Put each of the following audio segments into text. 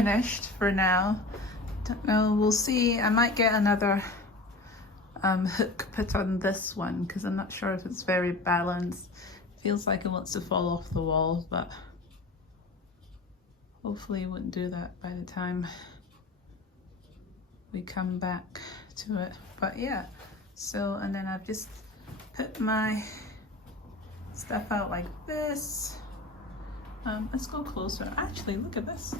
finished for now. Don't know, we'll see. I might get another hook put on this one because I'm not sure if it's very balanced. Feels like it wants to fall off the wall, but hopefully it wouldn't do that by the time we come back to it. But yeah, so, and then I've just put my stuff out like this. Let's go closer. Actually, look at this.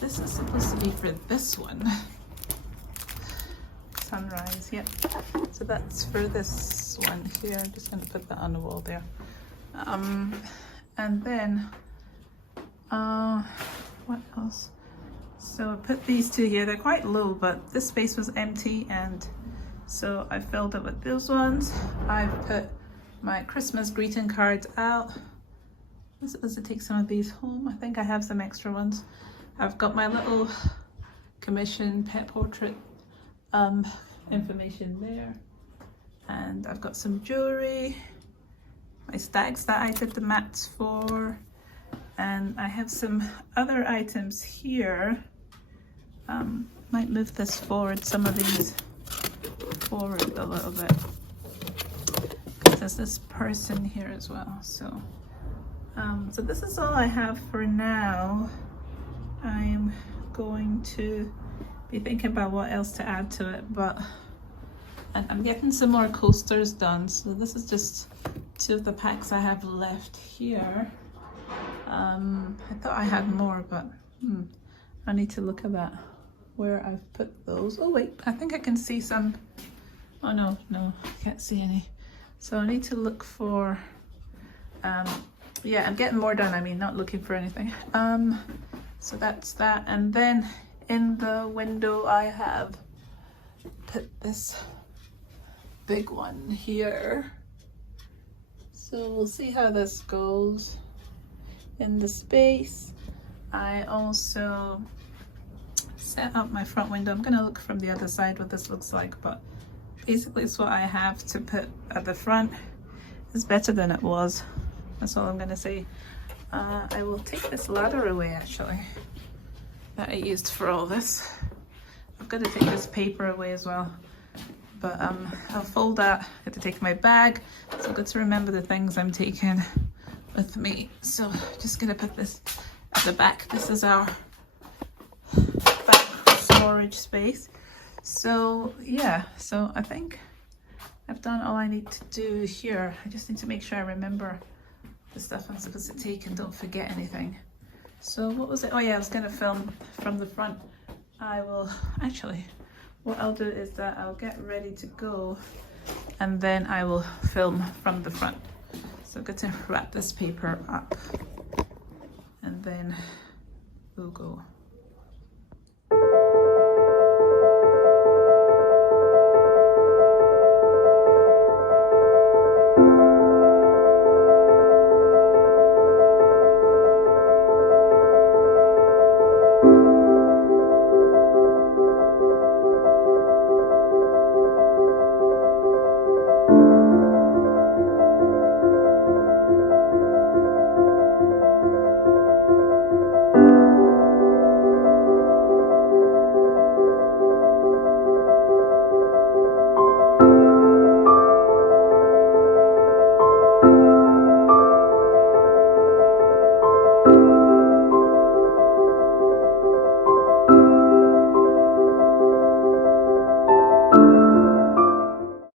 This is supposed to be for this one. Sunrise, yep. So that's for this one here. I'm just gonna put that on the wall there. And then, what else? So I put these two here. They're quite low, but this space was empty, and so I filled it with those ones. I've put my Christmas greeting cards out. I'm supposed to take some of these home. I think I have some extra ones. I've got my little commission pet portrait information there, and I've got some jewelry, my stags that I did the mats for, and I have some other items here. Might move this forward, some of these forward a little bit. There's this person here as well. So so this is all I have for now. I'm going to be thinking about what else to add to it, but I'm getting some more coasters done. So this is just two of the packs I have left here. I thought I had more, but I need to look at that, where I've put those. Oh wait, I think I can see some. Oh no, I can't see any. So I need to look for, yeah, I'm getting more done. I mean, not looking for anything. So that's that. And then in the window, I have put this big one here. So we'll see how this goes in the space. I also set up my front window. I'm gonna look from the other side what this looks like, but basically it's what I have to put at the front. It's better than it was. That's all I'm gonna say. I will take this ladder away actually, that I used for all this. I've got to take this paper away as well. But I'll fold that. I have to take my bag. So I've got to remember the things I'm taking with me. So just gonna put this at the back. This is our back storage space. So yeah, so I think I've done all I need to do here. I just need to make sure I remember the stuff I'm supposed to take and don't forget anything. So what was it? Oh yeah, I was gonna film from the front. I will actually, what I'll do is that I'll get ready to go and then I will film from the front. So I'm going to wrap this paper up and then we'll go.